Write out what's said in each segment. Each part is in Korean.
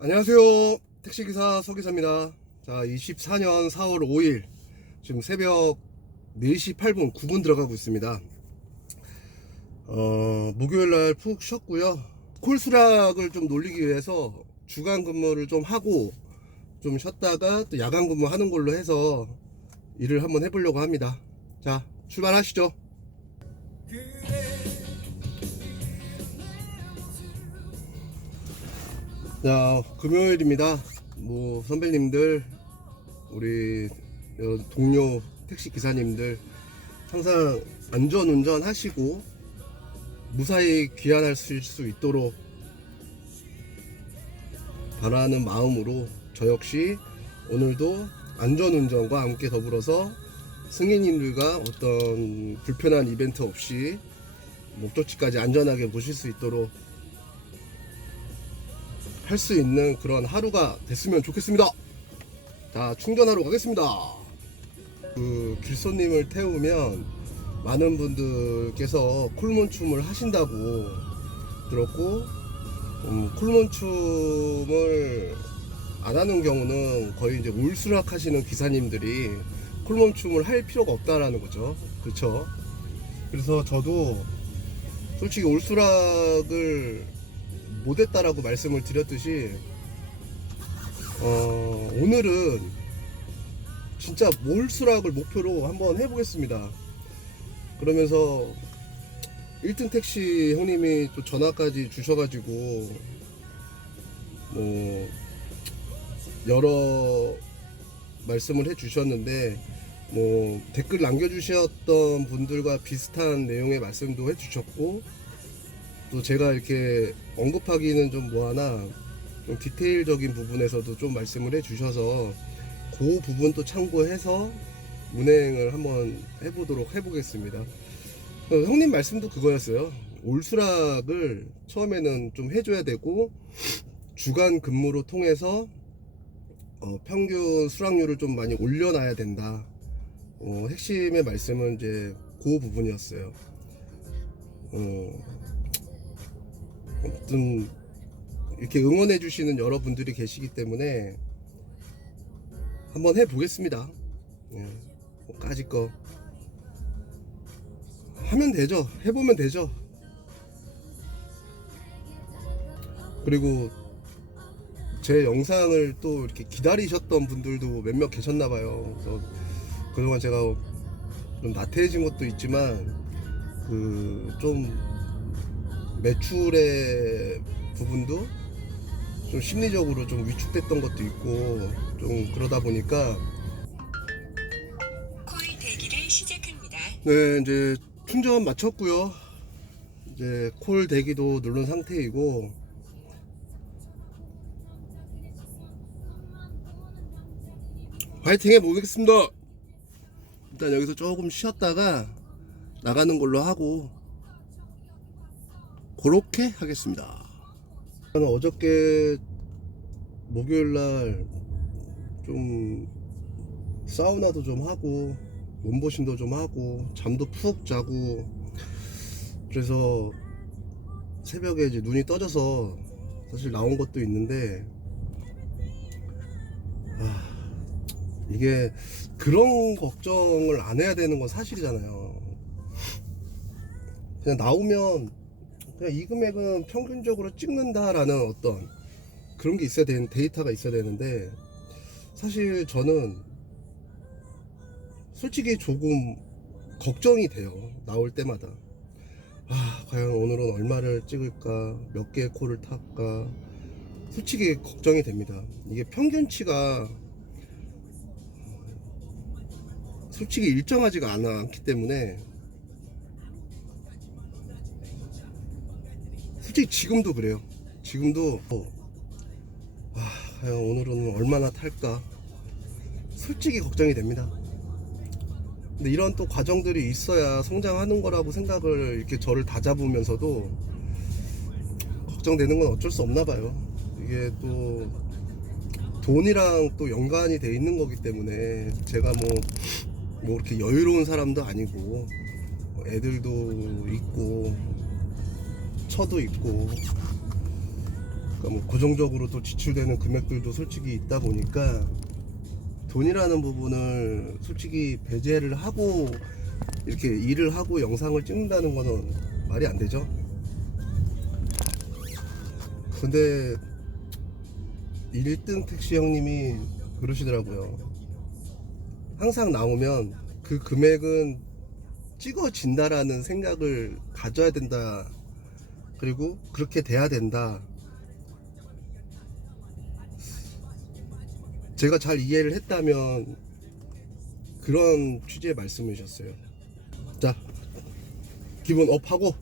안녕하세요. 택시기사 서기사입니다. 자, 24년 4월 5일 지금 새벽 4시 8분 9분 들어가고 있습니다. 목요일날 푹 쉬었고요. 콜수락을 좀 놀리기 위해서 주간 근무를 좀 하고 좀 쉬었다가 또 야간 근무 하는 걸로 해서 일을 한번 해보려고 합니다. 자, 출발하시죠. 자, 금요일입니다. 뭐 선배님들, 우리 동료 택시 기사님들 항상 안전운전 하시고 무사히 귀환하실 수 있도록 바라는 마음으로 저 역시 오늘도 안전운전과 함께 더불어서 승객님들과 어떤 불편한 이벤트 없이 목적지까지 안전하게 모실 수 있도록 할 수 있는 그런 하루가 됐으면 좋겠습니다. 자, 충전하러 가겠습니다. 그 길손님을 태우면 많은 분들께서 콜몬춤을 하신다고 들었고, 콜몬춤을 안 하는 경우는 거의 이제 올수락 하시는 기사님들이 콜몬춤을 할 필요가 없다라는 거죠. 그렇죠? 그래서 저도 솔직히 올수락을 못했다라고 말씀을 드렸듯이 오늘은 진짜 몰수락을 목표로 한번 해보겠습니다. 그러면서 1등 택시 형님이 또 전화까지 주셔가지고 뭐 여러 말씀을 해주셨는데, 뭐 댓글 남겨주셨던 분들과 비슷한 내용의 말씀도 해주셨고, 또 제가 이렇게 언급하기는 좀 뭐하나 좀 디테일적인 부분에서도 좀 말씀을 해주셔서 그 부분도 참고해서 운행을 한번 해보겠습니다. 형님 말씀도 그거였어요. 올수락을 처음에는 좀 해줘야 되고 주간 근무로 통해서 평균 수락률을 좀 많이 올려놔야 된다. 핵심의 말씀은 이제 그 부분이었어요. 아무튼 이렇게 응원해 주시는 여러분들이 계시기 때문에 한번 해보겠습니다. 까짓 거 하면 되죠. 해보면 되죠. 그리고 제 영상을 또 이렇게 기다리셨던 분들도 몇몇 계셨나봐요. 그래서 그동안 제가 좀 나태해진 것도 있지만 그 좀 매출의 부분도 좀 심리적으로 좀 위축됐던 것도 있고, 좀 그러다 보니까 콜 대기를 시작합니다. 네, 이제 충전 마쳤고요. 이제 콜 대기도 누른 상태이고, 화이팅 해보겠습니다. 일단 여기서 조금 쉬었다가 나가는 걸로 하고 그렇게 하겠습니다. 저는 어저께 목요일날 좀 사우나도 좀 하고 몸보신도 좀 하고 잠도 푹 자고, 그래서 새벽에 이제 눈이 떠져서 사실 나온 것도 있는데, 이게 그런 걱정을 안 해야 되는 건 사실이잖아요. 그냥 나오면 그냥 이 금액은 평균적으로 찍는다라는 어떤 그런 게 있어야 되는, 데이터가 있어야 되는데, 사실 저는 솔직히 조금 걱정이 돼요. 나올 때마다 과연 오늘은 얼마를 찍을까, 몇 개의 콜을 탈까, 솔직히 걱정이 됩니다. 이게 평균치가 솔직히 일정하지가 않기 때문에, 솔직히 지금도 그래요. 지금도 과연 오늘은 얼마나 탈까 솔직히 걱정이 됩니다. 근데 이런 또 과정들이 있어야 성장하는 거라고 생각을 이렇게 저를 다잡으면서도 걱정되는 건 어쩔 수 없나 봐요. 이게 또 돈이랑 또 연관이 돼 있는 거기 때문에, 제가 뭐 이렇게 여유로운 사람도 아니고 애들도 있고 처도 있고 그러니까 뭐 고정적으로 또 지출되는 금액들도 솔직히 있다 보니까 돈이라는 부분을 솔직히 배제를 하고 이렇게 일을 하고 영상을 찍는다는 거는 말이 안 되죠. 근데 1등 택시 형님이 그러시더라고요. 항상 나오면 그 금액은 찍어진다라는 생각을 가져야 된다. 그리고 그렇게 돼야 된다. 제가 잘 이해를 했다면 그런 취지의 말씀이셨어요. 자, 기분 업하고,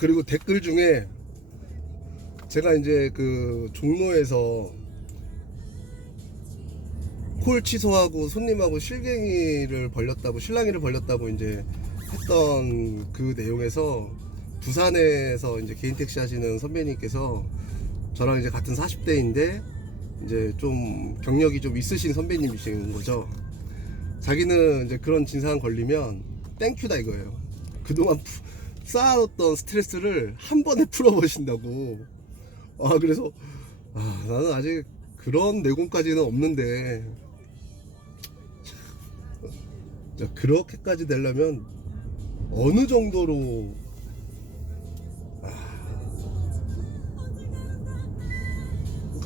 그리고 댓글 중에 제가 이제 그 종로에서 콜 취소하고 손님하고 실갱이를 벌렸다고, 실랑이를 벌렸다고 이제 했던 그 내용에서 부산에서 이제 개인 택시 하시는 선배님께서 저랑 이제 같은 40대인데 이제 좀 경력이 좀 있으신 선배님이신 거죠. 자기는 이제 그런 진상 걸리면 땡큐다 이거예요. 그동안 쌓아뒀던 스트레스를 한 번에 풀어보신다고. 그래서 나는 아직 그런 내공까지는 없는데, 자, 그렇게까지 되려면 어느 정도로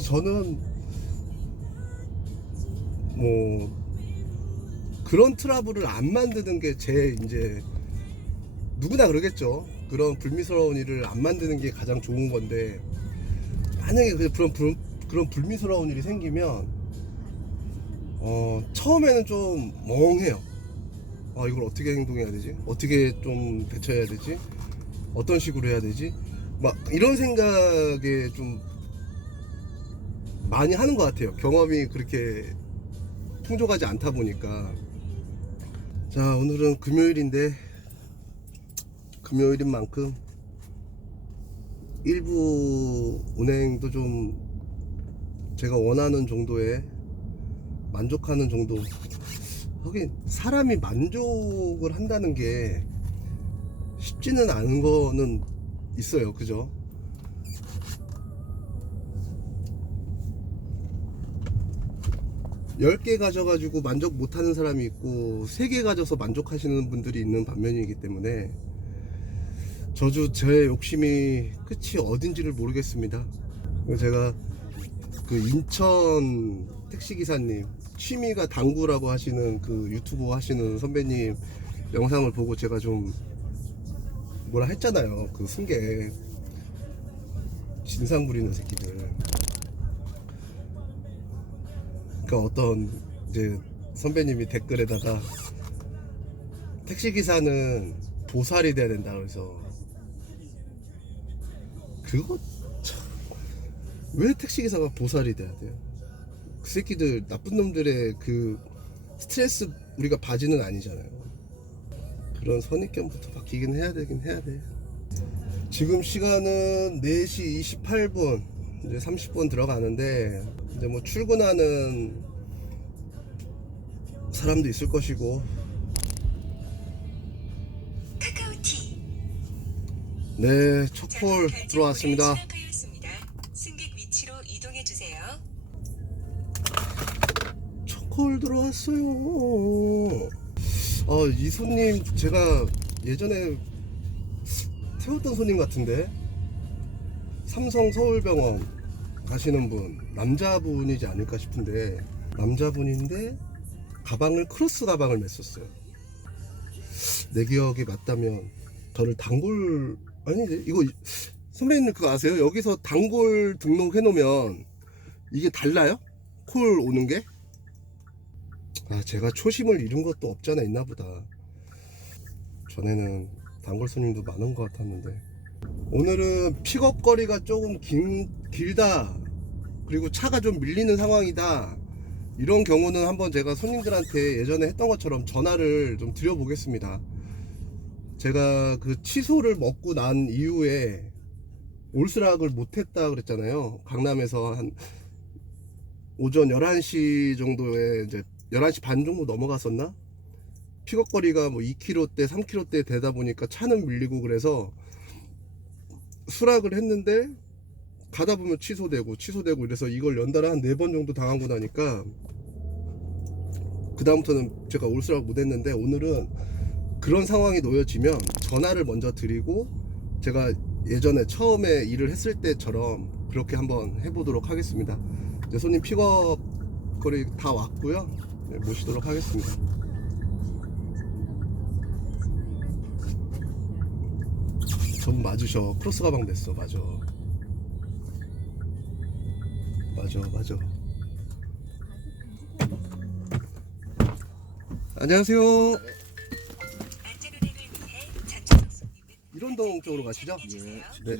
저는 뭐 그런 트러블을 안 만드는 게 제 이제 누구나 그러겠죠. 그런 불미스러운 일을 안 만드는 게 가장 좋은 건데, 만약에 그런 불미스러운 일이 생기면 처음에는 좀 멍해요. 이걸 어떻게 행동해야 되지? 어떻게 좀 대처해야 되지? 어떤 식으로 해야 되지? 막 이런 생각에 좀 많이 하는 것 같아요. 경험이 그렇게 풍족하지 않다 보니까. 자, 오늘은 금요일인데 금요일인 만큼 일부 운행도 좀 제가 원하는 정도의 만족하는 정도. 하긴 사람이 만족을 한다는 게 쉽지는 않은 거는 있어요. 그죠? 열 개 가져가지고 만족 못하는 사람이 있고 3개 가져서 만족하시는 분들이 있는 반면이기 때문에 제 욕심이 끝이 어딘지를 모르겠습니다. 제가 그 인천 택시기사님, 취미가 당구라고 하시는 그 유튜브 하시는 선배님 영상을 보고 제가 좀 뭐라 했잖아요. 그 승객 진상 부리는 새끼들. 그러니까 어떤 이제 선배님이 댓글에다가 택시기사는 보살이 돼야 된다 그래서, 그거 참, 왜 택시기사가 보살이 돼야 돼요? 그 새끼들 나쁜 놈들의 그 스트레스 우리가 바지는 아니잖아요. 그런 선입견부터 바뀌긴 해야 되긴 해야 돼. 지금 시간은 4시 28분 이제 30분 들어가는데, 이제 뭐 출근하는 사람도 있을 것이고. 카카오티. 네, 첫 콜 들어왔습니다. 승객 위치로 이동해 주세요. 첫 콜 들어왔어요. 이 손님 제가 예전에 태웠던 손님 같은데, 삼성 서울병원 가시는 분, 남자분이지 않을까 싶은데, 남자분인데 가방을 크로스 가방을 맸었어요. 내 기억이 맞다면 저를 단골, 아니지 이거 선배님 그거 아세요? 여기서 단골 등록해 놓으면 이게 달라요? 콜 오는 게? 제가 초심을 잃은 것도 없잖아 있나 보다. 전에는 단골 손님도 많은 것 같았는데, 오늘은 픽업 거리가 조금 길다, 그리고 차가 좀 밀리는 상황이다, 이런 경우는 한번 제가 손님들한테 예전에 했던 것처럼 전화를 좀 드려보겠습니다. 제가 그 취소를 먹고 난 이후에 올스락을 못했다 그랬잖아요. 강남에서 한 오전 11시 정도에, 이제 11시 반 정도 넘어갔었나? 픽업거리가 뭐 2km대 3km대 되다 보니까 차는 밀리고, 그래서 수락을 했는데 가다 보면 취소되고 이래서 이걸 연달아 한 4번 정도 당하고 나니까 그 다음부터는 제가 올 수락 못 했는데, 오늘은 그런 상황이 놓여지면 전화를 먼저 드리고 제가 예전에 처음에 일을 했을 때처럼 그렇게 한번 해보도록 하겠습니다. 이제 손님 픽업 거리 다 왔고요. 네, 모시도록 하겠습니다. 전 맞으셔. 크로스 가방 됐어. 맞아. 안녕하세요. 안전운행을 위해 전차석 손님은 일원동 쪽으로 가시죠? 주세요. 네.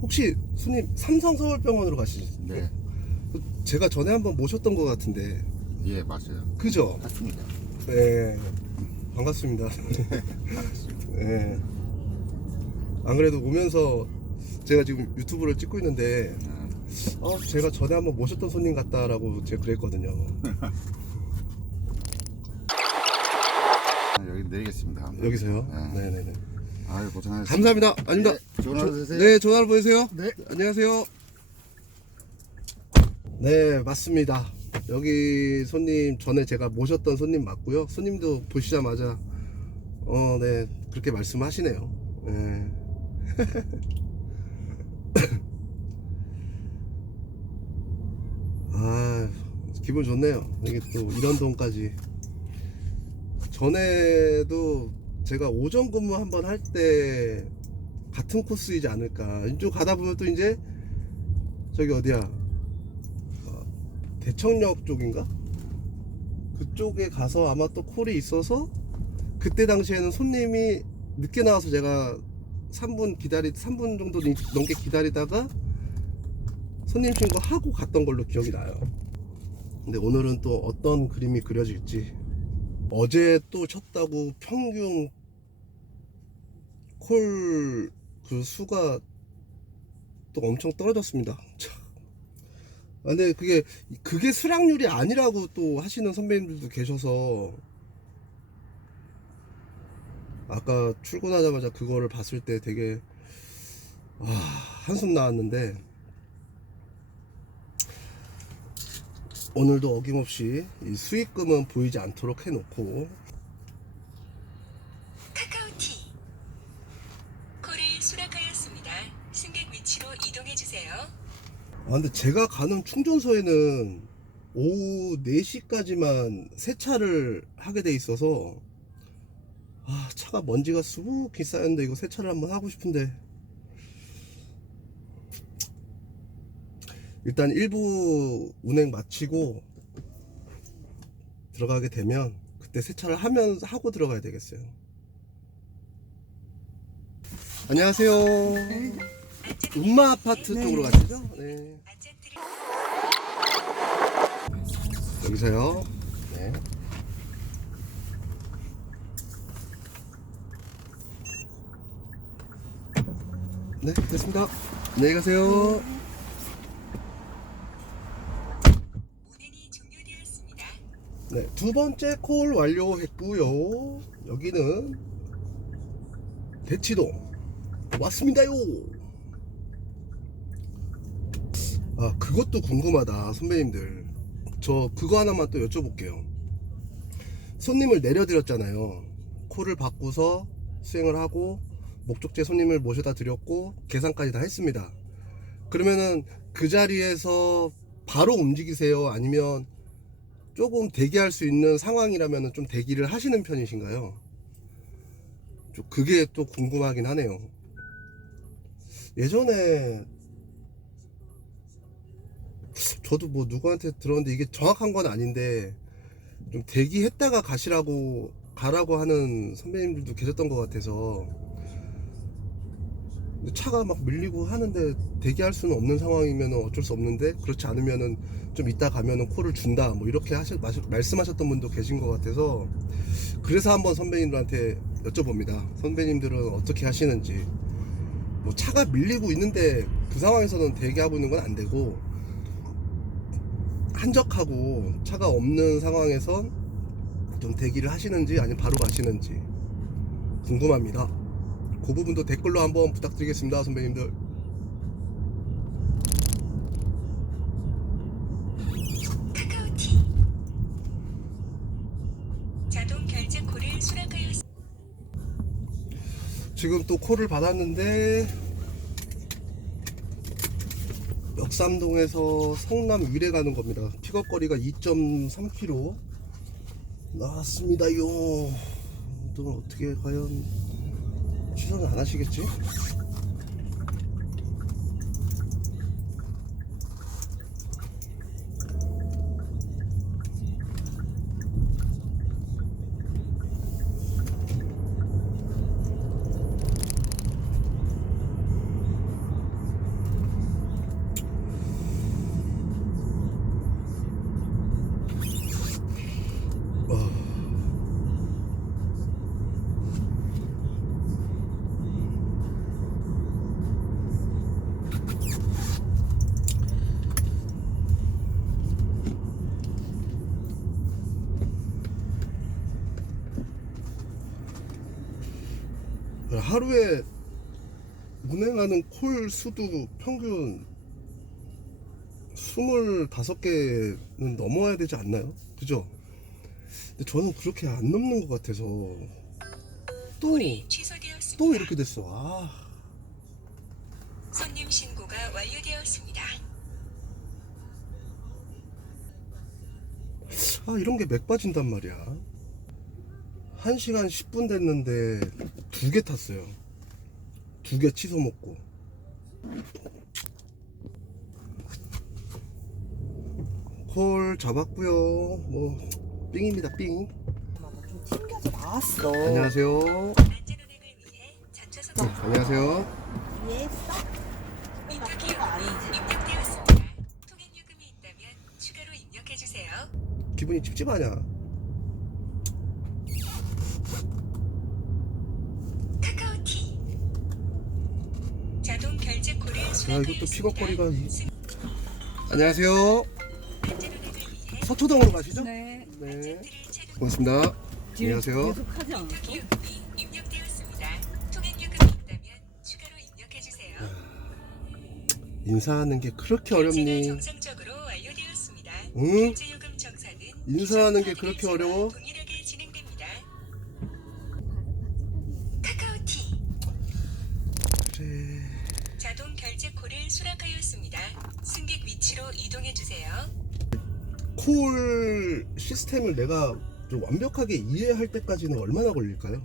혹시 손님 삼성 서울병원으로 가시죠? 네, 제가 전에 한번 모셨던 것 같은데, 예, 맞아요. 그죠? 맞습니다. 네, 반갑습니다. 네. 안 그래도 오면서 제가 지금 유튜브를 찍고 있는데, 제가 전에 한번 모셨던 손님 같다라고 제가 그랬거든요. 여기 내리겠습니다. 여기서요? 네. 네네네. 아유, 고생하셨습니다. 감사합니다. 아닙니다. 네, 좋은 하루 되세요. 네, 전화를 보내세요. 네. 안녕하세요. 네, 맞습니다. 여기 손님 전에 제가 모셨던 손님 맞고요. 손님도 보시자마자 네, 그렇게 말씀하시네요. 네. 아, 기분 좋네요. 이게 또 일원동까지. 전에도 제가 오전 근무 한번 할 때 같은 코스이지 않을까. 이쪽 가다 보면 또 이제 저기 어디야, 대청역 쪽인가? 그쪽에 가서 아마 또 콜이 있어서, 그때 당시에는 손님이 늦게 나와서 제가 3분 정도 넘게 기다리다가 손님 신고하고 갔던 걸로 기억이 나요. 근데 오늘은 또 어떤 그림이 그려질지. 어제 또 쳤다고 평균 콜 그 수가 또 엄청 떨어졌습니다. 참. 근데 그게 수락률이 아니라고 또 하시는 선배님들도 계셔서, 아까 출근하자마자 그거를 봤을 때 되게 한숨 나왔는데, 오늘도 어김없이 이 수익금은 보이지 않도록 해놓고, 카카오티 콜을 수락하였습니다. 승객 위치로 이동해 주세요. 근데 제가 가는 충전소에는 오후 4시까지만 세차를 하게 돼 있어서, 차가 먼지가 수북히 쌓였는데 이거 세차를 한번 하고 싶은데, 일단 일부 운행 마치고 들어가게 되면 그때 세차를 하고 들어가야 되겠어요. 안녕하세요. 음마 아파트 쪽으로 가시죠? 네. 여기서요. 네. 네, 됐습니다. 안녕히 가세요. 운행이 종료되었습니다. 네, 2번째 콜 완료했고요. 여기는 대치동 왔습니다요. 그것도 궁금하다, 선배님들. 저 그거 하나만 또 여쭤볼게요. 손님을 내려드렸잖아요. 콜을 받고서 수행을 하고 목적지 손님을 모셔다 드렸고 계산까지 다 했습니다. 그러면은 그 자리에서 바로 움직이세요? 아니면 조금 대기할 수 있는 상황이라면 좀 대기를 하시는 편이신가요? 좀 그게 또 궁금하긴 하네요. 예전에 저도 뭐 누구한테 들었는데, 이게 정확한 건 아닌데 좀 대기했다가 가라고 하는 선배님들도 계셨던 것 같아서, 차가 막 밀리고 하는데 대기할 수는 없는 상황이면 어쩔 수 없는데, 그렇지 않으면은 좀 이따 가면은 콜을 준다, 뭐 이렇게 말씀하셨던 분도 계신 것 같아서, 그래서 한번 선배님들한테 여쭤봅니다. 선배님들은 어떻게 하시는지. 뭐 차가 밀리고 있는데 그 상황에서는 대기하고 있는 건 안 되고, 한적하고 차가 없는 상황에선 좀 대기를 하시는지 아니면 바로 가시는지 궁금합니다. 그 부분도 댓글로 한번 부탁드리겠습니다, 선배님들. 지금 또 콜을 받았는데 역삼동에서 성남 위례 가는 겁니다. 픽업 거리가 2.3km 나왔습니다요. 또 어떻게 과연 취소는 안 하시겠지? 하루에 운행하는 콜 수도 평균 25개는 넘어야 되지 않나요? 그죠? 근데 저는 그렇게 안 넘는 것 같아서 또 콜이 취소되었습니다. 또 이렇게 됐어. 아, 손님 신고가 완료되었습니다. 이런 게 맥 빠진단 말이야. 1시간 10분 됐는데 2개 탔어요. 2개 취소 먹고. 콜 잡았고요. 뭐 삥입니다, 삥. 좀 튕겨져 나왔어. 안녕하세요. 안전운행을 위해 전차선 안녕하세요. 이해했어? 인터뷰 그거 아니지. 입력되었습니다. 통행 요금이 있다면 추가로 입력해 주세요. 기분이 찝찝하냐? 카카오티 자동 결제 콜을 이것도 픽업 거리가 수락하였습니다. 안녕하세요. 안전운행을 위해 서초동으로 가시죠? 네. 네. 안전띠를 착용. 고맙습니다. 안녕하세요. 계속 하지 않고. 인터뷰 요금이 입력되었습니다. 통행 요금이 있다면 추가로 입력해 주세요. 인사하는 게 그렇게 결제가 어렵니? 정상적으로 완료되었습니다. 응? 결제 요금 정산은 인사하는 게 기존 그렇게 카드 결제와 어려워? 동일하게 진행됩니다. 카카오티 그래. 자동 결제 콜을 수락하였습니다. 승객 위치로 이동해 주세요. 콜 시스템을 내가 좀 완벽하게 이해할 때까지는 얼마나 걸릴까요?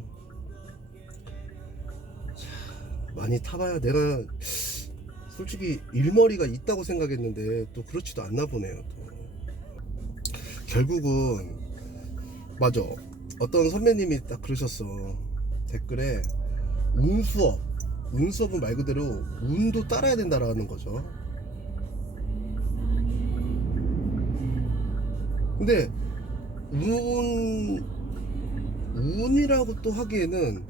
많이 타봐야 내가 솔직히 일머리가 있다고 생각했는데 또 그렇지도 않나 보네요. 또. 결국은 맞아. 어떤 선배님이 딱 그러셨어. 댓글에 운수업은 말 그대로 운도 따라야 된다라는 거죠. 근데 운이라고 또 하기에는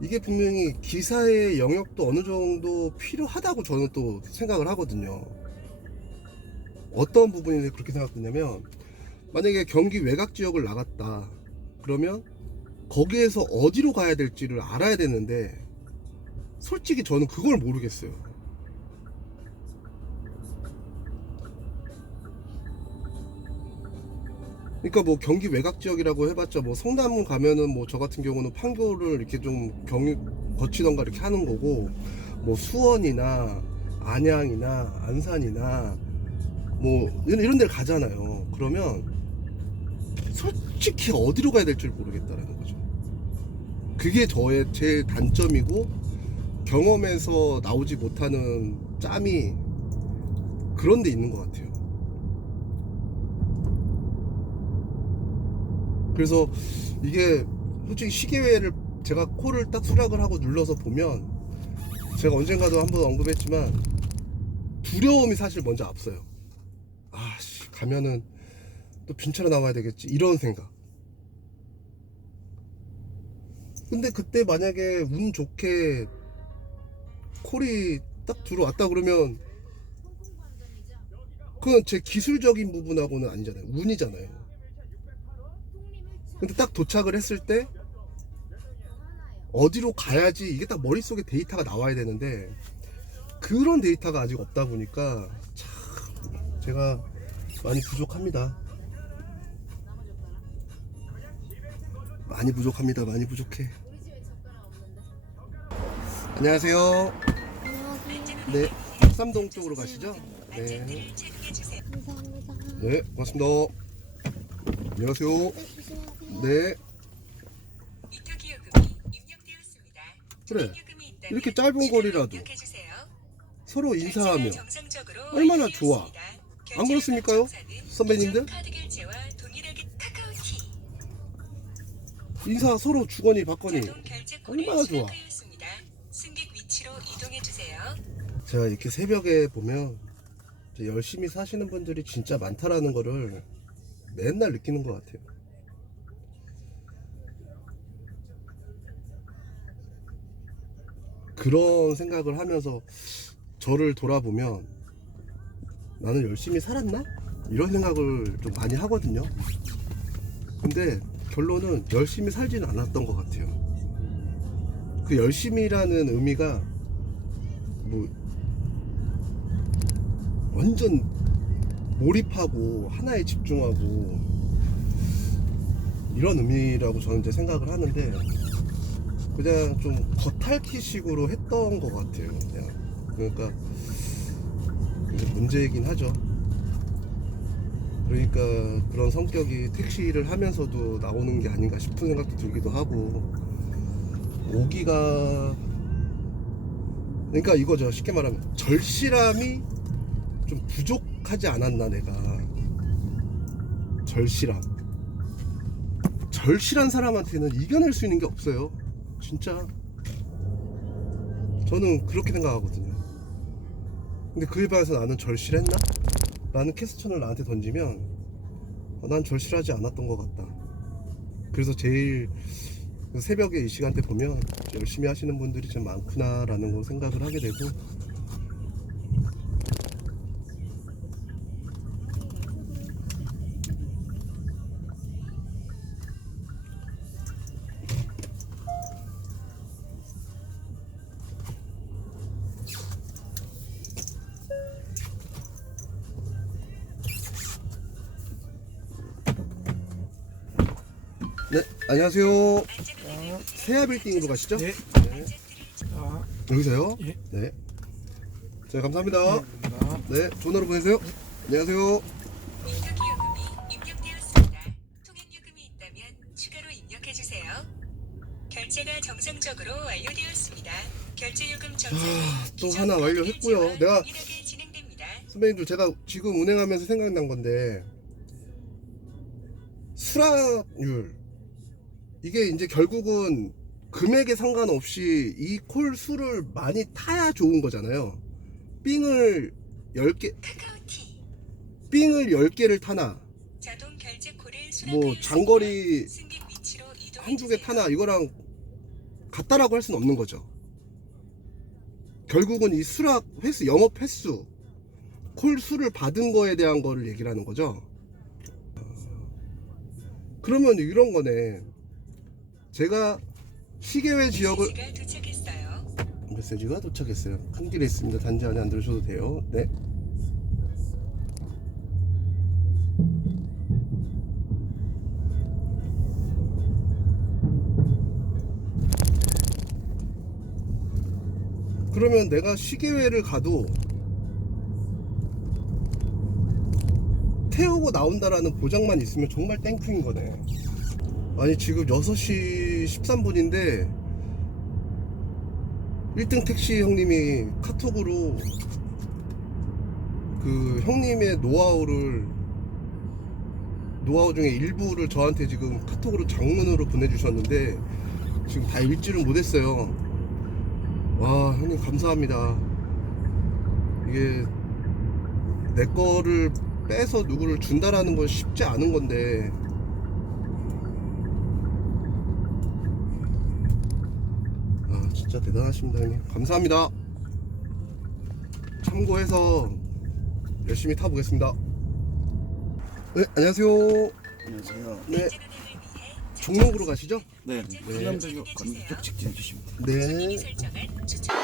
이게 분명히 기사의 영역도 어느 정도 필요하다고 저는 또 생각을 하거든요. 어떤 부분이 그렇게 생각했냐면, 만약에 경기 외곽 지역을 나갔다 그러면 거기에서 어디로 가야 될지를 알아야 되는데 솔직히 저는 그걸 모르겠어요. 그러니까 뭐 경기 외곽 지역이라고 해봤자 뭐 성남 가면은 뭐 저 같은 경우는 판교를 이렇게 좀 거치던가 이렇게 하는 거고, 뭐 수원이나 안양이나 안산이나 뭐 이런 데를 가잖아요. 그러면 솔직히 어디로 가야 될지 모르겠다라는 거죠. 그게 저의 제일 단점이고, 경험에서 나오지 못하는 짬이 그런 데 있는 것 같아요. 그래서 이게 솔직히 시계회를 제가 콜을 딱 수락을 하고 눌러서 보면, 제가 언젠가도 한번 언급했지만 두려움이 사실 먼저 앞서요. 가면은 또 빈차로 나와야 되겠지, 이런 생각. 근데 그때 만약에 운 좋게 콜이 딱 들어왔다 그러면 그건 제 기술적인 부분하고는 아니잖아요. 운이잖아요. 근데 딱 도착을 했을 때 어디로 가야지, 이게 딱 머릿속에 데이터가 나와야 되는데 그런 데이터가 아직 없다 보니까 참 제가 많이 부족합니다. 많이 부족해. 안녕하세요. 안전운행을 네, 위해 합삼동 쪽으로 가시죠? 네. 안전띠를 착용해 주세요. 감사합니다. 네, 고맙습니다. 안녕하세요. 네, 미터 기여금이 입력되었습니다. 그래. 기여금이 있다면 이렇게 짧은 추가로 거리라도 입력해 주세요. 서로 인사하며 결제가 정상적으로 얼마나 완료되었습니다. 좋아. 안 그렇습니까요? 결제요금 선배님들? 정산은 카드 결제와 동일하게 카카오티 인사 서로 주거니 받거니 자동 결제코를 얼마나 좋아. 수락하였습니다. 승객 위치로 이동해 주세요. 제가 이렇게 새벽에 보면 열심히 사시는 분들이 진짜 많다라는 거를 맨날 느끼는 것 같아요. 그런 생각을 하면서 저를 돌아보면 나는 열심히 살았나? 이런 생각을 좀 많이 하거든요. 근데 결론은 열심히 살지는 않았던 것 같아요. 그 열심히라는 의미가 뭐 완전 몰입하고 하나에 집중하고 이런 의미라고 저는 이제 생각을 하는데 그냥 좀 겉핥기식으로 했던 것 같아요. 그냥 그러니까 이제 문제이긴 하죠. 그러니까 그런 성격이 택시를 하면서도 나오는 게 아닌가 싶은 생각도 들기도 하고 오기가 그러니까 이거죠. 쉽게 말하면 절실함이 좀 부족하지 않았나 내가. 절실한 사람한테는 이겨낼 수 있는 게 없어요. 진짜 저는 그렇게 생각하거든요. 근데 그에 반해서 나는 절실했나? 라는 퀘스천을 나한테 던지면 난 절실하지 않았던 것 같다. 그래서 제일 새벽에 이 시간대 보면 열심히 하시는 분들이 좀 많구나 라는 걸 생각을 하게 되고 네, 안녕하세요. 세아빌딩으로 가시죠? 네. 네. 아, 여기서요? 예. 네. 자, 감사합니다. 감사합니다. 네, 좋은 하루 보내세요. 안녕하세요. 미터 기여금이 입력되었습니다. 통행요금이 있다면 추가로 입력해 주세요. 결제가 정상적으로 완료되었습니다. 결제요금 정산은 또 기존 하나 카드 완료했고요. 결제와 내가 동일하게 진행됩니다. 선배님들 제가 지금 운행하면서 생각난 건데 수락률 이게 이제 결국은 금액에 상관없이 이 콜 수를 많이 타야 좋은 거잖아요. 삥을 10개 카카오티 삥을 10개를 타나 자동 결제코를 뭐 수락하였습니다. 장거리 승객 위치로 이동해 한두 개 주세요. 타나 이거랑 같다라고 할 수는 없는 거죠. 결국은 이 수락 횟수, 영업 횟수, 콜 수를 받은 거에 대한 거를 얘기를 하는 거죠. 그러면 이런 거네. 제가 시계외 지역을 메시지가 도착했어요. 메시지가 도착했어요. 큰 길에 있습니다. 단지 안에 안 들으셔도 돼요. 네. 그러면 내가 시계회를 가도 태우고 나온다라는 보장만 있으면 정말 땡큐인 거네. 아니 지금 6시 13분인데 1등 택시 형님이 카톡으로 그 형님의 노하우 중에 일부를 저한테 지금 카톡으로 장문으로 보내주셨는데 지금 다 읽지를 못했어요. 와 형님 감사합니다. 이게 내 거를 빼서 누구를 준다라는 건 쉽지 않은 건데 아 진짜 대단하십니다 형님. 감사합니다. 참고해서 열심히 타보겠습니다. 네 안녕하세요. 안녕하세요. 네 안전운행을 위해 종로구로 가시죠? 네, 한남대교 건너쪽 직진해 주시면 돼요. 손님이 네. 설정한 추천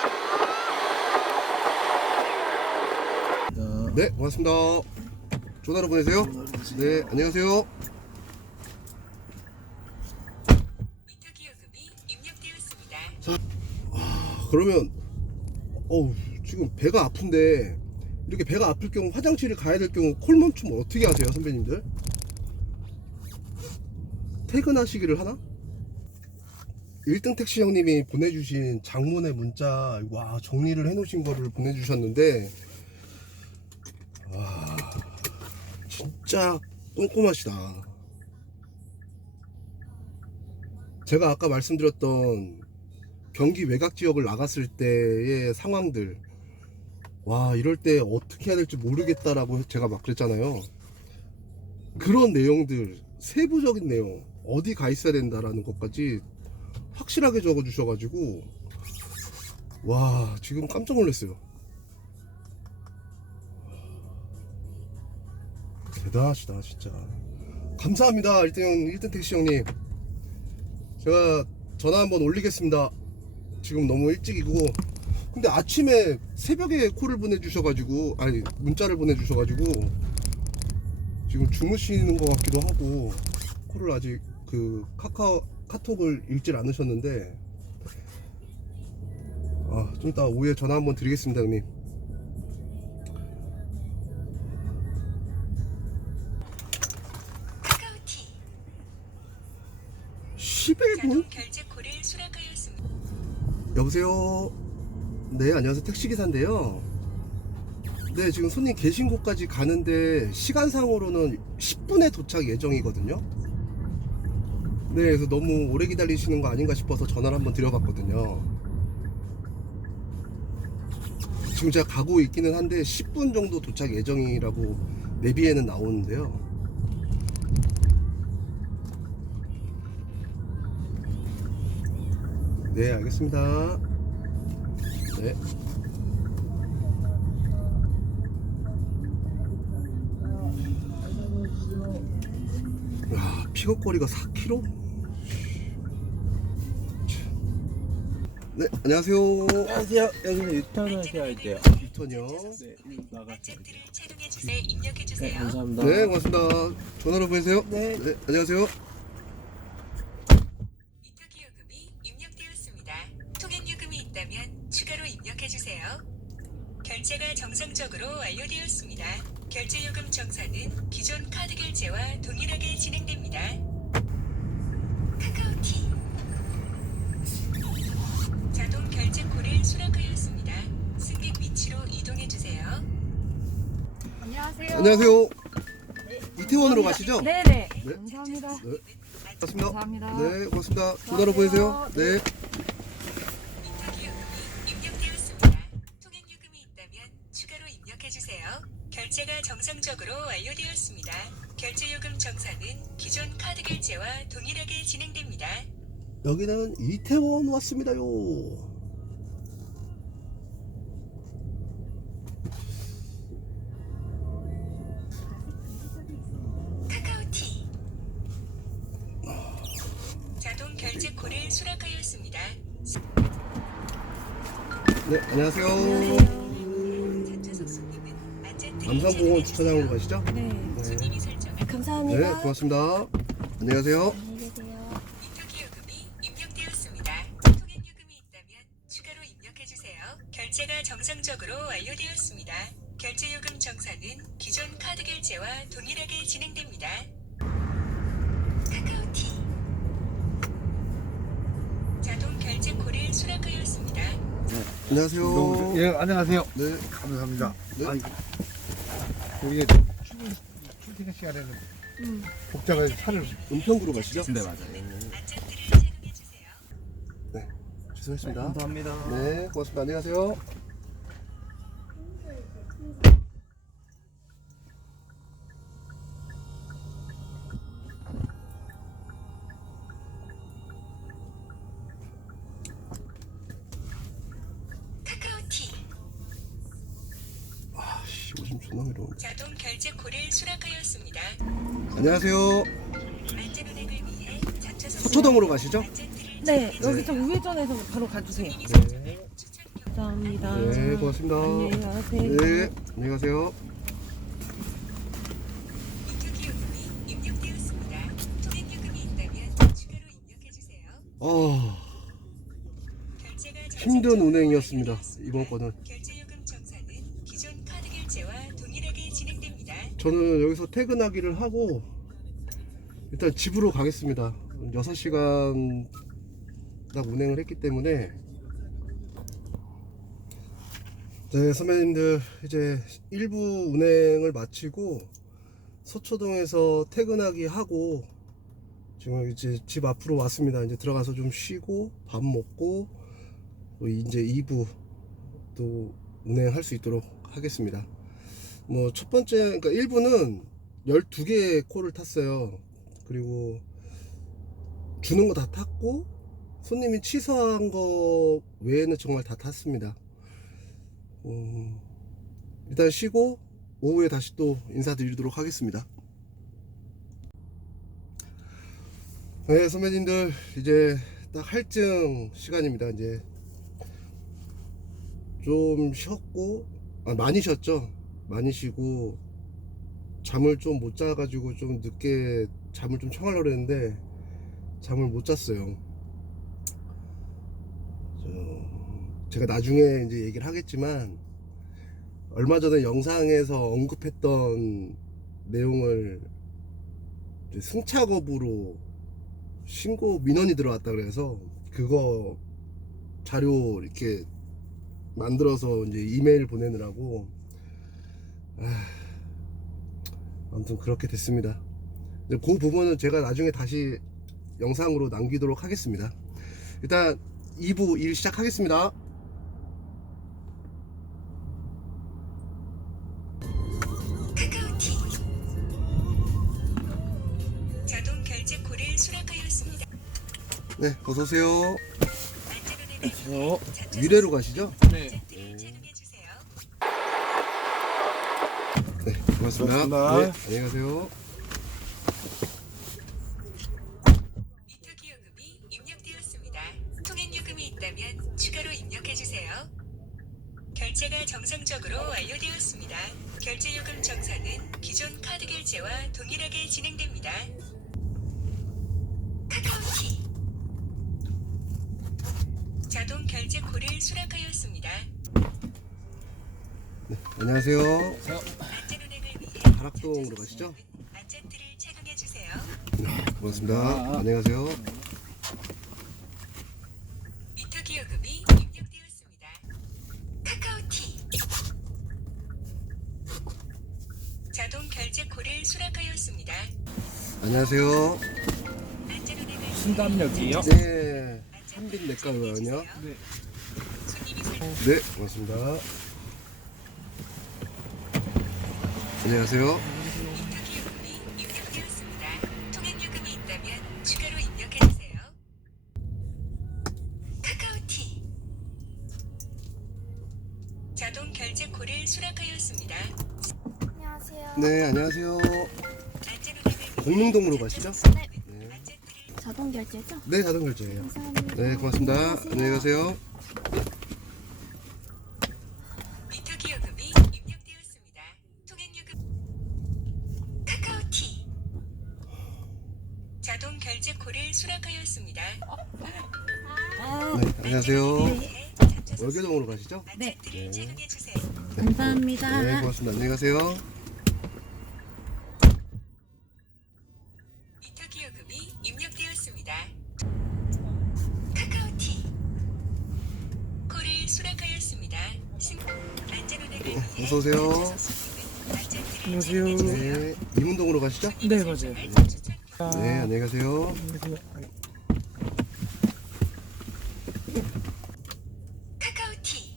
네 고맙습니다. 좋은 하루 보내세요. 네 안녕하세요. 미터 기여금이 입력되었습니다. 그러면 지금 배가 아픈데 이렇게 배가 아플 경우 화장실을 가야 될 경우 콜 멈춤 어떻게 하세요 선배님들? 퇴근하시기를 하나? 1등 택시 형님이 보내주신 장문의 문자 와 정리를 해놓으신 거를 보내주셨는데 와 진짜 꼼꼼하시다. 제가 아까 말씀드렸던 경기 외곽 지역을 나갔을 때의 상황들 와 이럴 때 어떻게 해야 될지 모르겠다라고 제가 막 그랬잖아요. 그런 내용들 세부적인 내용 어디 가 있어야 된다라는 것까지 확실하게 적어 주셔가지고 와 지금 깜짝 놀랐어요. 대단하시다 진짜. 감사합니다 1등 택시 형님. 제가 전화 한번 올리겠습니다. 지금 너무 일찍이고 근데 아침에 새벽에 콜을 보내주셔가지고 아니 문자를 보내주셔가지고 지금 주무시는 것 같기도 하고 콜을 아직 그 카톡을 읽질 않으셨는데 좀 이따 오후에 전화 한번 드리겠습니다 형님. 카카오티 11분? 자동 결제 콜을 수락하였습니다. 여보세요. 네 안녕하세요 택시기사인데요. 네 지금 손님 계신 곳까지 가는데 시간상으로는 10분에 도착 예정이거든요. 네 그래서 너무 오래 기다리시는 거 아닌가 싶어서 전화를 한번 드려봤거든요. 지금 제가 가고 있기는 한데 10분 정도 도착 예정이라고 내비에는 나오는데요. 네 알겠습니다. 네. 야, 픽업거리가 4km? 네, 안녕하세요. 안녕하세요. 여기는 유턴하셔야 돼요. 유턴이요. 네, 나가셔야 돼요. 안전띠를 착용해 주세요. 입력해 네, 주세요. 감사합니다. 네, 고맙습니다. 전화로 보내세요. 네. 안녕하세요. 위탁 요금이 입력되었습니다. 통행 요금이 있다면 추가로 입력해 주세요. 결제가 정상적으로 완료되었습니다. 결제 요금 정산은 기존 카드 결제와 동일하게 진행됩니다. 카카오티 자동 결제 콜을 수락하였습니다. 승객 위치로 이동해 주세요. 안녕하세요. 안녕하세요. 이태원으로 가시죠? 네네. 네. 감사합니다. 네. 고맙습니다. 감사합니다. 네, 고맙습니다. 전화로 보내세요. 네. 위탁 요금이 입력되었습니다. 통행 요금이 있다면 추가로 입력해 주세요. 결제가 정상적으로 완료되었습니다. 결제 요금 정산은 기존 카드 결제와 동일하게 진행됩니다. 여기는 이태원 왔습니다요. 카카오티 자동 결제 콜을 수락하였습니다. 네, 안녕하세요. 전좌석 손님은 안전띠를 남산공원 착용해 주차장으로 주세요. 가시죠? 네. 손님이 설정한 감사합니다. 네, 고맙습니다. 안녕하세요. 안녕히 계세요. 위탁 요금이 입력되었습니다. 통행 요금이 있다면 추가로 입력해 주세요. 결제가 정상적으로 완료되었습니다. 결제 요금 정산은 기존 카드 결제와 동일하게 진행됩니다. 카카오티 자동 결제 콜을 수락하였습니다. 안녕하세요. 예, 안녕하세요. 네, 감사합니다. 네. 아이고, 우리가 출퇴근 시간에는 복잡하게 차를 은평구로 가시죠? 네, 맞아요. 안전띠를 착용해 주세요. 죄송했습니다. 감사합니다. 네, 고맙습니다. 안녕하세요. 카카오티 아씨, 요즘 존나 미워. 자동 결제 콜을 수락하였습니다. 안녕하세요. 안전 운행을 위해 전좌석 서초동으로 가시죠? 안전띠를 네. 착용해 여기 좀 우회전해서 바로 가주세요. 손님이 설정한 추천 요금 감사합니다. 네, 고맙습니다. 안녕히 가세요. 네, 안녕히 가세요. 위탁 요금이 입력되었습니다. 통행 요금이 있다면 추가로 입력해 주세요. 아, 결제가 힘든 운행이었습니다. 이번 거는. 결제 요금 정산은 기존 카드 결제와 동일하게 진행됩니다. 저는 여기서 퇴근하기를 하고 일단 집으로 가겠습니다. 6시간 딱 운행을 했기 때문에. 네, 선배님들 이제 1부 운행을 마치고 서초동에서 퇴근하기 하고 지금 이제 집 앞으로 왔습니다. 이제 들어가서 좀 쉬고 밥 먹고 또 이제 2부 또 운행할 수 있도록 하겠습니다. 뭐 첫 번째, 그러니까 1부는 12개의 콜을 탔어요. 그리고 주는 거 다 탔고 손님이 취소한 거 외에는 정말 다 탔습니다. 일단 쉬고 오후에 다시 또 인사드리도록 하겠습니다. 네, 선배님들 이제 딱 할증 시간입니다. 이제 좀 쉬었고 많이 쉬었죠. 많이 쉬고 잠을 좀 못 자가지고 좀 늦게 잠을 좀 청하려고 했는데 잠을 못 잤어요. 제가 나중에 이제 얘기를 하겠지만 얼마 전에 영상에서 언급했던 내용을 이제 승차 거부로 신고 민원이 들어왔다 그래서 그거 자료 이렇게 만들어서 이제 이메일 보내느라고 아무튼 그렇게 됐습니다. 그 부분은 제가 나중에 다시 영상으로 남기도록 하겠습니다. 일단 2부 일 시작하겠습니다. 카카오티 자동 결제 콜을 수락하였습니다. 네, 어서오세요. 안녕하세요. 미래로 가시죠? 네. 착용해 주세요. 네, 고맙습니다. 고맙습니다. 네, 안녕히 가세요. 미터 기여금이 입력되었습니다. 통행 요금이 있다면 추가로 입력해 주세요. 결제가 정상적으로 완료되었습니다. 결제 요금 정산은 기존 카드 결제와 동일하게 진행됩니다. 카카오티 자동 결제 콜을 수락하였습니다. 네, 안녕하세요. 안전 운행을 위해 가락동으로 가시죠? 안전띠를 착용해 주세요. 네, 고맙습니다. 안녕히 가세요. 미터 기여금이 입력되었습니다. 카카오티 자동 결제 콜을 수락하였습니다. 안녕하세요. 안전 운행을 위해 신담역이요? 네, 한빈 내과요원요. 네. 손님이 살 네, 고맙습니다. 안녕하세요. 미터 기여금이 입력되었습니다. 통행 요금이 있다면 추가로 입력해 주세요. 카카오티 자동 결제 콜을 수락하였습니다. 안녕하세요. 네, 안녕하세요. 안전 운행을 위해 공릉동으로 가시죠? 네. 네, 안전띠를 자동 결제죠? 네, 자동 결제예요. 감사합니다. 네, 고맙습니다. 안녕히 가세요. 미터 기여금이 입력되었습니다. 통행 요금 카카오티 자동 결제 콜을 수락하였습니다. 네, 안녕하세요. 월계동으로 가시죠? 네. 안전띠를 착용해 주세요. 감사합니다. 네, 고맙습니다. 안녕히 가세요. 미터 기여금이 입력되었습니다. 카카오티 콜을 수락하였습니다. 안전 운행을 위해 어서 오세요. 안전띠를 착용해 안녕하세요. 주세요. 네, 이문동으로 가시죠? 네, 맞아요. 네, 안녕히 가세요. 카카오티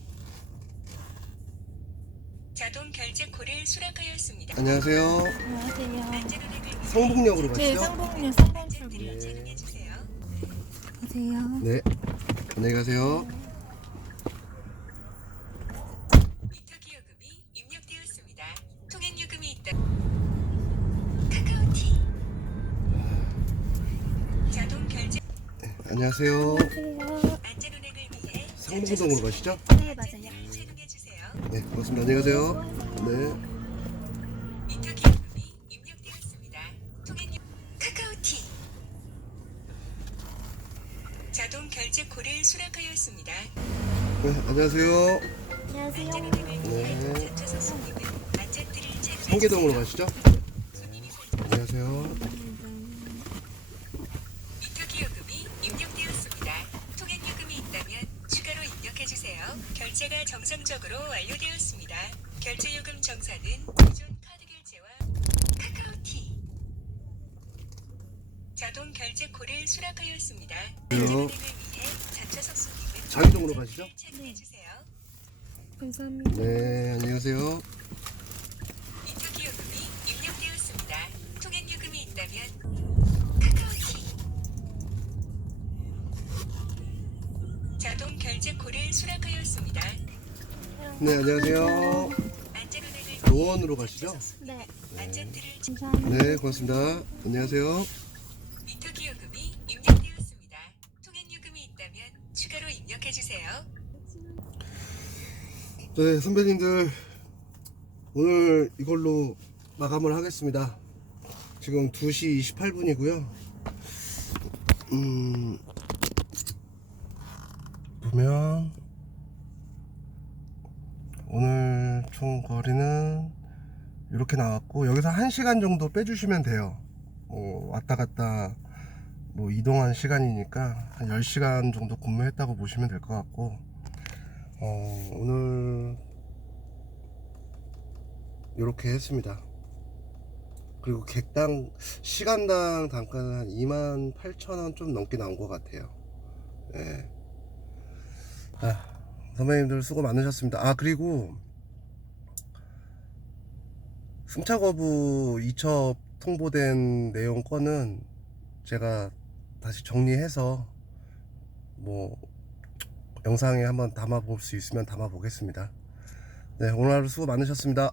자동 결제 콜을 수락하였습니다. 안녕하세요. 안녕하세요. 안전 운행을 위해 성북역으로 네, 가시죠? 쌍봉역 쌍봉출구. 안전띠를 착용해 주세요. 안녕하세요. 네, 안녕히 가세요. 미터 기여금이 입력되었습니다. 통행 요금이 있다. 카카오티 자동 결제 안녕하세요. 안녕하세요. 안전 운행을 위해 상봉동으로 가시죠? 네, 맞아요. 착용해 주세요. 네, 고맙습니다. 안녕히 가세요. 네. 미터 기여금이 입력되었습니다. 통행 요 카카오티 자동 결제 콜을 수락하였습니다. 네, 안녕하세요. 안녕하세요. 네. 전차석 손님은 안전띠를 착용해 성계동으로 주세요. 가시죠. 안녕하세요. 미터 기여금이 입력되었습니다. 통행요금이 있다면 추가로 입력해주세요. 결제가 정상적으로 완료되었습니다. 결제요금 정산은 기존 카드 결제와 카카오티 자동 결제코를 수락하였습니다. 안전운행을 위해 전차석 손님은 자유동으로 가시죠. 착용해주세요. 감사합니다. 네, 안녕하세요. 미터 기여금이 입력되었습니다. 통행요금이 있다면 카카오티 자동 결제코를 수락하였습니다. 네, 안녕하세요. 안전운행을 노원으로 가시죠. 네. 안전띠를 감사합니다. 네, 고맙습니다. 안녕하세요. 미터 기여금이 입력되었습니다. 통행요금이 있다면 추가로 입력해주세요. 네, 선배님들 오늘 이걸로 마감을 하겠습니다. 지금 2시 28분이고요. 보면 오늘 총 거리는 이렇게 나왔고, 여기서 1시간 정도 빼주시면 돼요. 왔다 갔다 뭐 이동한 시간이니까 한 10시간 정도 근무했다고 보시면 될 것 같고, 오늘 이렇게 했습니다. 그리고 객당 시간당 단가는 한 28,000원 좀 넘게 나온 것 같아요. 예. 선배님들 수고 많으셨습니다. 그리고 승차 거부 이첩 통보된 내용 건은 제가 다시 정리해서 뭐 영상에 한번 담아 볼 수 있으면 담아 보겠습니다. 네, 오늘 하루 수고 많으셨습니다.